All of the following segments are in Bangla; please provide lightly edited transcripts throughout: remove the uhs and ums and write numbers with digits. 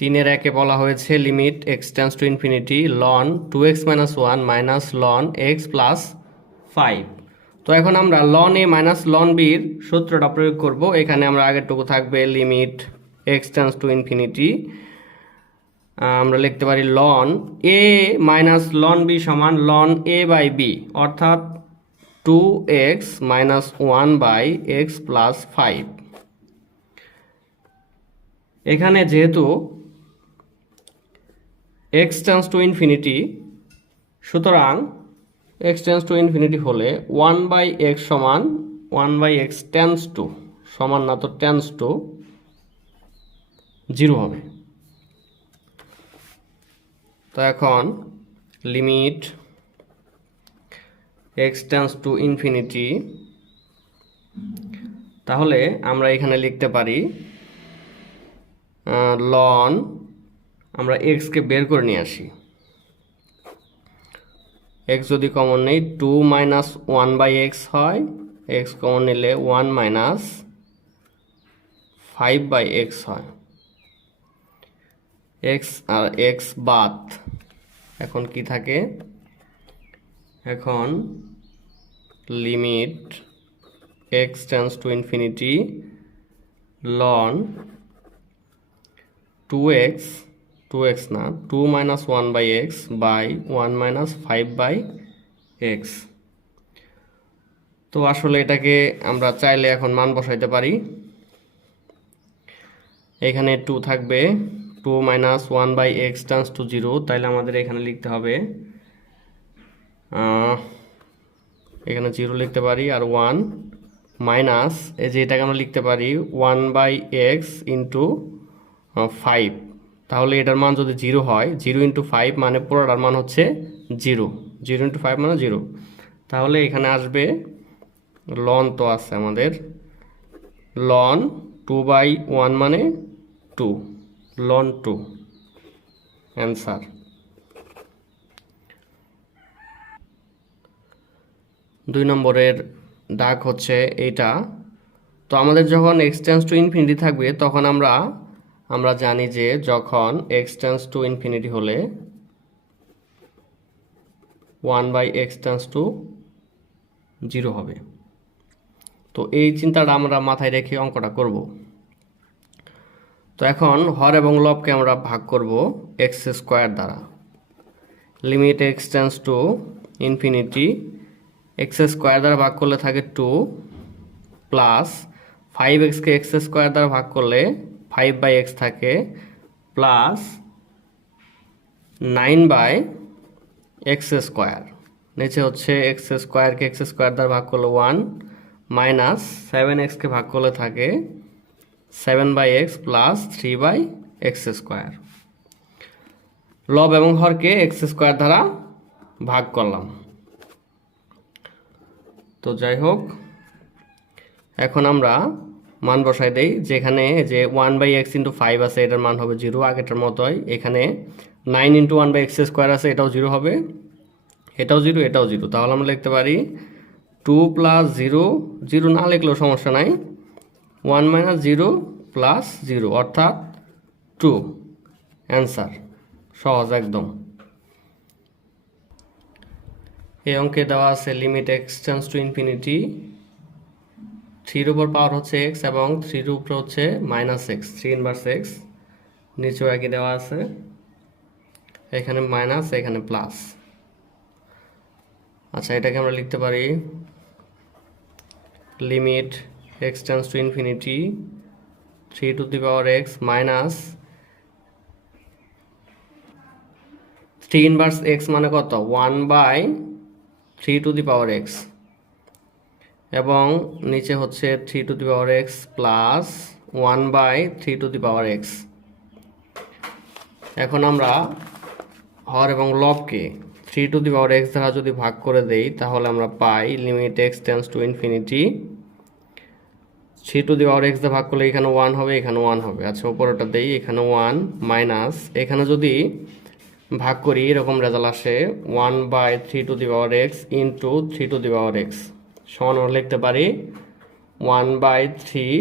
3-এর 1-এ বলা হয়েছে limit x tends to infinity ln 2x - 1 minus ln x plus 5। তো এখন আমরা ln a minus ln b এর সূত্রটা প্রয়োগ করব। এখানে আমরা আগেরটুকু থাকবে limit x tends to infinity, আমরা লিখতে পারি ln a minus ln b সমান ln a বাই b, অর্থাৎ 2x minus 1 by x plus 5। এখানে যেহেতু x টেন্ডস টু ইনফিনিটি, সুতরাং x টেন্ডস টু ইনফিনিটি হলে 1 বাই x সমান 1 বাই x টেন্ডস টু সমান না তো টেন্ডস টু 0 হবে। তো এখন limit x tends to infinity, তাহলে আমরা এখানে লিখতে পারি ln, আমরা x কে বের করে নিয়ে আসি, x যদি কমন নেই 2 মাইনাস 1 বাই x হয়, x কমন নিলে 1 মাইনাস 5 বাই x হয়, x আর x বাদ। এখন কি থাকে, এখন limit x tends to infinity ln 2x না 2 minus 1 by x by 1 minus 5 by x। তো আসলে এটাকে আমরা চাইলে এখন মান বসাইতে পারি। এখানে 2 থাকবে, 2 minus 1 by x tends to 0, তাইলে আমাদের এখানে লিখতে হবে, এখানে 0 লিখতে পারি, আর 1 মাইনাস এই যে এটাকে আমরা লিখতে পারি 1 বাই x ইন্টু 5। তাহলে এটার মান যদি 0 হয়, 0 ইন্টু 5 মানে পুরোটার মান হচ্ছে 0, 0 ইন্টু 5 মানে 0। তাহলে এখানে আসবে ln, তো আছে আমাদের ln 2 বাই 1 মানে 2, ln 2 অ্যান্সার। দুই নম্বরের দাগ হচ্ছে এইটা। তো আমাদের যখন x টেন্ডস টু ইনফিনিটি থাকবে তখন আমরা জানি যে যখন x টেন্ডস টু ইনফিনিটি হলে 1 বাই x টেন্ডস টু 0 হবে। তো এই চিন্তাটা আমরা মাথায় রেখে অঙ্কটা করব। তো এখন হর এবং লবকে আমরা ভাগ করব x স্কোয়ার দ্বারা। Limit x tends to infinity x square দ্বারা ভাগ করলে থাকে 2 প্লাস 5x কে x স্কোয়ার দ্বারা ভাগ করলে 5 বাই x থাকে, প্লাস 9 বাই x স্কোয়ার, নিচে হচ্ছে x স্কোয়ারকে x স্কোয়ার দ্বারা ভাগ করলে 1 মাইনাস 7x কে ভাগ করলে থাকে 7 by x plus 3 by x square. লব এবং হরকে x স্কোয়ার দ্বারা ভাগ করলাম। তো যাই হোক, এখন আমরা মান বসাই দেই, যেখানে যে 1 বাই x ইন্টু 5 আছে এটার মান হবে 0 আগেটার মতোই। এখানে 9 ইন্টু 1 বাই x স্কোয়ার আছে, এটাও 0 হবে, এটাও 0, এটাও 0। তাহলে আমরা লিখতে পারি 2 প্লাস 0, 0 না লিখলেও সমস্যা নাই, 1 মাইনাস 0 প্লাস 0 অর্থাৎ 2 অ্যান্সার। সহজ একদম। এই অঙ্কে দেওয়া আছে limit x tends to infinity, 3 এর উপর পাওয়ার হচ্ছে x এবং 3 এর উপরে হচ্ছে মাইনাস x, 3 ইনভার্স x, নিচেও একই দেওয়া আছে, এখানে মাইনাস এখানে প্লাস। আচ্ছা, এটাকে আমরা লিখতে পারি limit x tends to infinity 3 to the power x minus 3 inverse x মানে কত, 1 by 3 to the power x, এবং নিচে হচ্ছে 3 to the power x plus 1 by 3 to the power x। এখন আমরা হর এবং লবকে 3 টু দি পাওয়ার x দ্বারা যদি ভাগ করে দেই তাহলে আমরা পাই limit x tends to infinity 3 to the power x দিয়ে ভাগ করলে এখানে 1 হবে, এখানে 1 হবে। আচ্ছা, উপরেটা দেই, এখানে 1 মাইনাস, এখানে যদি ভাগ করি এরকম রেজাল্ট আসে 1 by 3 to the power x into 3 to the power x সমান আমরা লিখতে পারি 1 বাই 3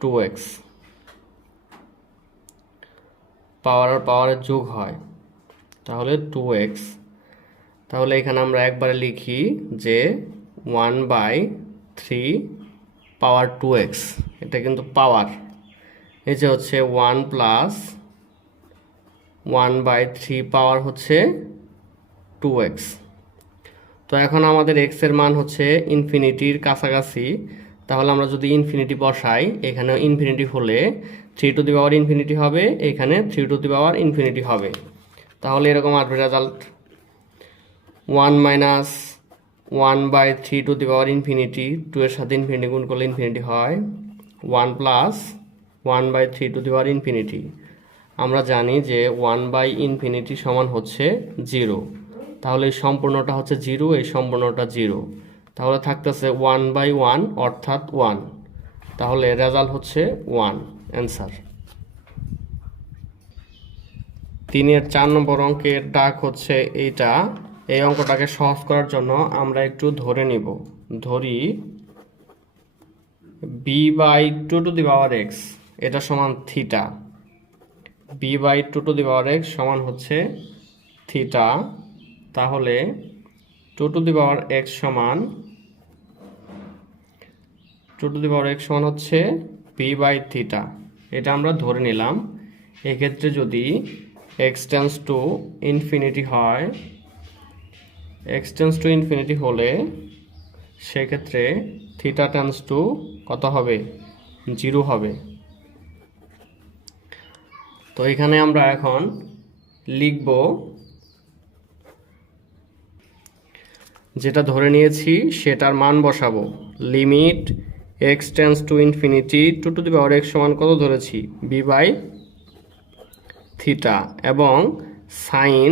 2x। পাওয়ার আর পাওয়ারের যোগ হয়, তাহলে 2x। তাহলে এখানে আমরা একবারে লিখি যে 1/3 পাওয়ার 2x, এটা কিন্তু পাওয়ার। এই যে হচ্ছে 1 প্লাস 1/3 পাওয়ার হচ্ছে 2x। তো এখন আমাদের x এর মান হচ্ছে ইনফিনিটির কাছাকাছি, তাহলে আমরা যদি ইনফিনিটি বসাই, এখানে ইনফিনিটি হলে 3 টু দি পাওয়ার ইনফিনিটি হবে, এখানে 3 টু দি পাওয়ার ইনফিনিটি হবে। তাহলে এরকম আসবে result 1 minus 1/3 two the power infinity, 2 এর সাথে ইনফিনিটি গুণ করলে ইনফিনিটি হয়, 1 plus 1/3 two the power infinity. আমরা জানি যে 1/∞ সমান হচ্ছে 0, তাহলে এই সম্পূর্ণটা হচ্ছে 0, এই সম্পূর্ণটা 0, তাহলে থাকতেছে 1/1 অর্থাৎ 1, তাহলে রেজাল্ট হচ্ছে 1 অ্যান্সার। 3-এর 4 নম্বর অঙ্কের ডাক হচ্ছে এইটা। এই অঙ্কটাকে সহজ করার জন্য আমরা একটু ধরে নিব, ধরি b/2 to the power x এটা সমান theta, b/2 to the power x সমান হচ্ছে থিটা। তাহলে 2 টু দি পাওয়ার x সমান হচ্ছে b/থিটা, এটা আমরা ধরে নিলাম। এক্ষেত্রে যদি x টেন্ডস টু ইনফিনিটি হয়, x টেন্ডস টু ইনফিনিটি হলে সেক্ষেত্রে থিটা টেন্ডস টু কত হবে? 0 হবে। তো এখানে আমরা এখন লিখব যেটা ধরে নিয়েছি সেটার মান বসাবো। Limit x tends to infinity 2 to the power x সমান কত ধরেছি? b/থিটা, এবং sine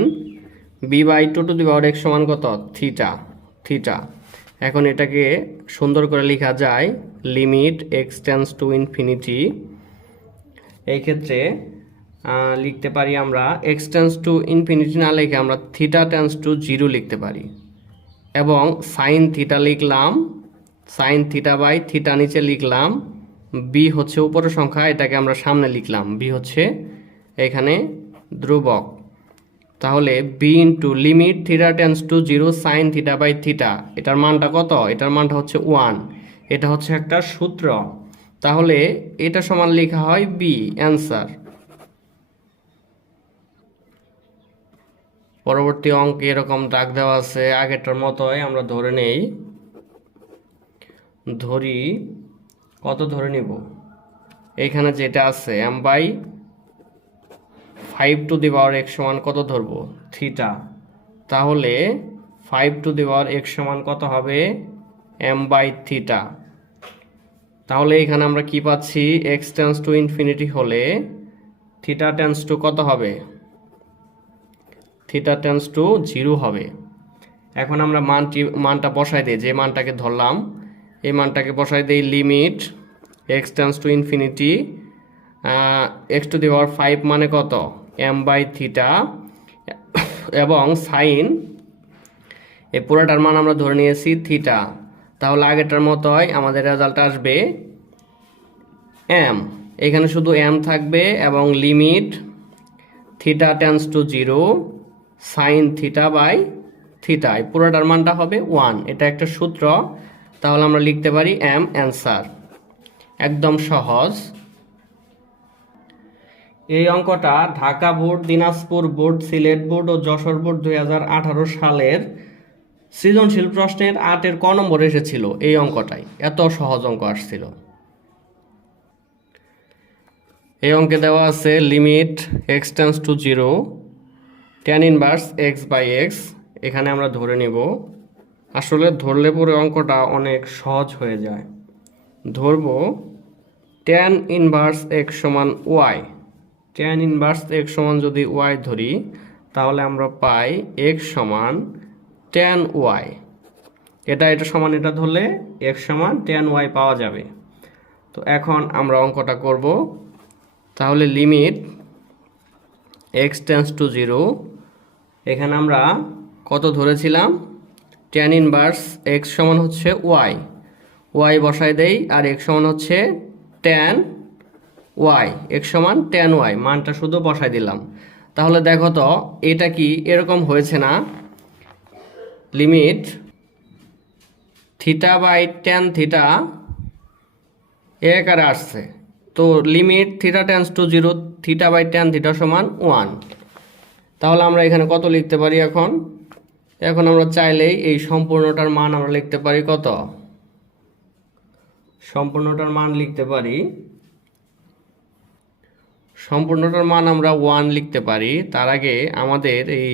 b/2 to the power x সমান কত? থিটা। এখন এটাকে সুন্দর করে লেখা যায় limit x tends to infinity. এই ক্ষেত্রে লিখতে পারি আমরা x টেন্ডস টু ইনফিনিটি না লিখে আমরা থিটা টেন্ডস টু 0 লিখতে পারি, এবং সাইন থিটা লিখলাম, সাইন থিটা/থিটা নিচে লিখলাম, b হচ্ছে উপরের সংখ্যা, এটাকে আমরা সামনে লিখলাম, b হচ্ছে এখানে ধ্রুবক। তাহলে b into limit theta tends to 0 sine theta theta, এটার মানটা কত? এটার মানটা হচ্ছে 1, এটা হচ্ছে একটা সূত্র। তাহলে এটা সমান লেখা হয় b অ্যান্সার। পরবর্তী অঙ্কে এরকম দাগ দেওয়া আছে, আগেরটার মতোই আমরা ধরে নেই, ধরি কত ধরে নিব? এইখানে যেটা আছে m/5 two the power x সমান কত ধরবো? থিটা। তাহলে 5 টু দি পাওয়ার x সমান কত হবে? m/থিটা। তাহলে এখানে আমরা কি পাচ্ছি? x টেন্ডস টু ইনফিনিটি হলে থিটা টেন্ডস টু কত হবে? থিটা টেন্ডস টু 0 হবে। এখন আমরা মানটা বসাই দিই, যে মানটাকে ধরলাম এই মানটাকে বসাই দিই। Limit x tends to infinity x to the power 5 মানে কত? m/থিটা, এবং সাইন এই পুরোটার মান আমরা ধরে নিয়েছি থিটা। তাহলে আগেরটার মতো হয় আমাদের রেজাল্ট আসবে m, এখানে শুধু m থাকবে, এবং limit theta tends to 0 sine theta theta, এই পুরোটার মানটা হবে 1, এটা একটা সূত্র। তাহলে আমরা লিখতে পারি m অ্যান্সার। একদম সহজ। এই অঙ্কটা Dhaka board, Dinajpur board, Sylhet board ও যশোর বোর্ড 2018 সালের সৃজনশীল প্রশ্নের 8-এর ক নম্বর এসেছিল। এই অঙ্কটাই এত সহজ অঙ্ক আসছিল। এই অঙ্কে দেওয়া আছে limit x tends to 0 tan inverse x/x, এখানে আমরা ধরে নিব। আসলে ধরলে পরে অঙ্কটা অনেক সহজ হয়ে যায়। ধরব tan ইনভার্স x সমান y, tan ইনভার্স x সমান যদি y ধরি, তাহলে আমরা পাই x সমান tan y। এটা সমান এটা ধরলে x সমান tan y পাওয়া যাবে। তো এখন আমরা অঙ্কটা করব। তাহলে লিমিট x টেন্ডস টু 0, এখানে আমরা কত ধরেছিলাম? tan ইনভার্স x সমান হচ্ছে y বসাই দেই, আর x সমান হচ্ছে tan ওয়াই, এক্স সমান টেন ওয়াই, মানটা শুধু বসাই দিলাম। তাহলে দেখো তো এটা কি এরকম হয়েছে না, limit theta by tan theta এ আকারে আসছে। তো limit theta tends to zero theta by tan theta সমান ওয়ান। তাহলে আমরা এখানে কত লিখতে পারি এখন? এখন আমরা চাইলেই এই সম্পূর্ণটার মান আমরা লিখতে পারি কত? সম্পূর্ণটার মান লিখতে পারি, সম্পূর্ণটার মান আমরা ওয়ান লিখতে পারি। তার আগে আমাদের এই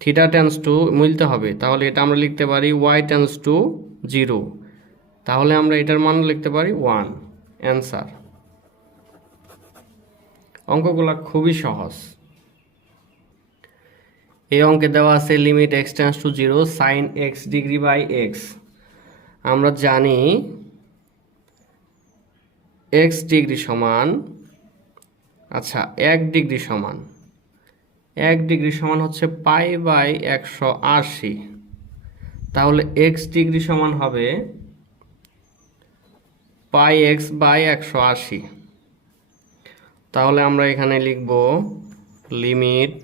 থিটা টেন্স টু মিলতে হবে। তাহলে এটা আমরা লিখতে পারি ওয়াই টেন্স টু জিরো। তাহলে আমরা এটার মান লিখতে পারি ওয়ান। অ্যান্সার। অঙ্কগুলো খুবই সহজ। এই অঙ্কে দেওয়া আছে limit x tends to zero sine x degree by x. আমরা জানি এক্স ডিগ্রি সমান, আচ্ছা 1 ডিগ্রি সমান, 1 ডিগ্রি সমান হচ্ছে পাই বাই 180। তাহলে এক্স ডিগ্রি সমান হবে পাই এক্স বাই 180। তাহলে আমরা এখানে লিখব limit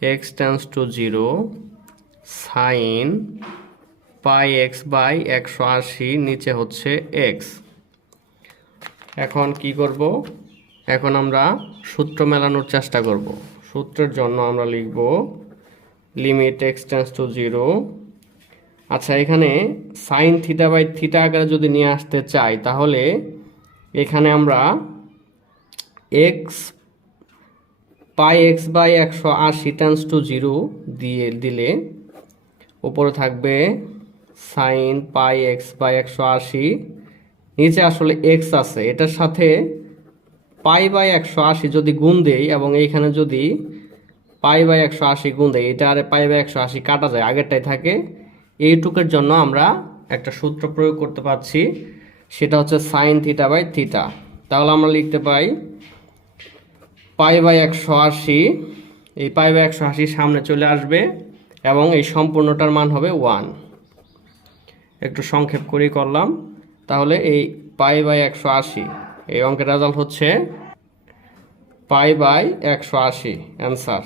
x tends to zero sine pi x by 180, নিচে হচ্ছে এক্স। এখন কি করব? এখন আমরা সূত্র মেলানোর চেষ্টা করব। সূত্রের জন্য আমরা লিখব limit x tends to zero. আচ্ছা, এখানে সাইন থিটা বাই থিটা আকারে যদি নিয়ে আসতে চাই, তাহলে এখানে আমরা এক্স পাই x by 180 tends to zero দিয়ে দিলে উপরে থাকবে সাইন পাই এক্স বাই 180, নিচে আসলে এক্স আছে, এটার সাথে পাই বাই 180 যদি গুণ দেই এবং এইখানে যদি পাই বাই 180 গুণ দেই, এটা আর পাই বাই 180 কাটা যায়, আগেরটাই থাকে। এইটুকের জন্য আমরা একটা সূত্র প্রয়োগ করতে পারছি, সেটা হচ্ছে সাইন থিটা বাই থিটা। তাহলে আমরা লিখতে পাই পাই বাই 180, এই পাই বাই 180 সামনে চলে আসবে এবং এই সম্পূর্ণটার মান হবে ওয়ান। একটু সংক্ষেপ করেই করলাম। তাহলে এই পাই বাই 180, এই অঙ্কের রেজাল্ট হচ্ছে পাই বাই 180। অ্যান্সার।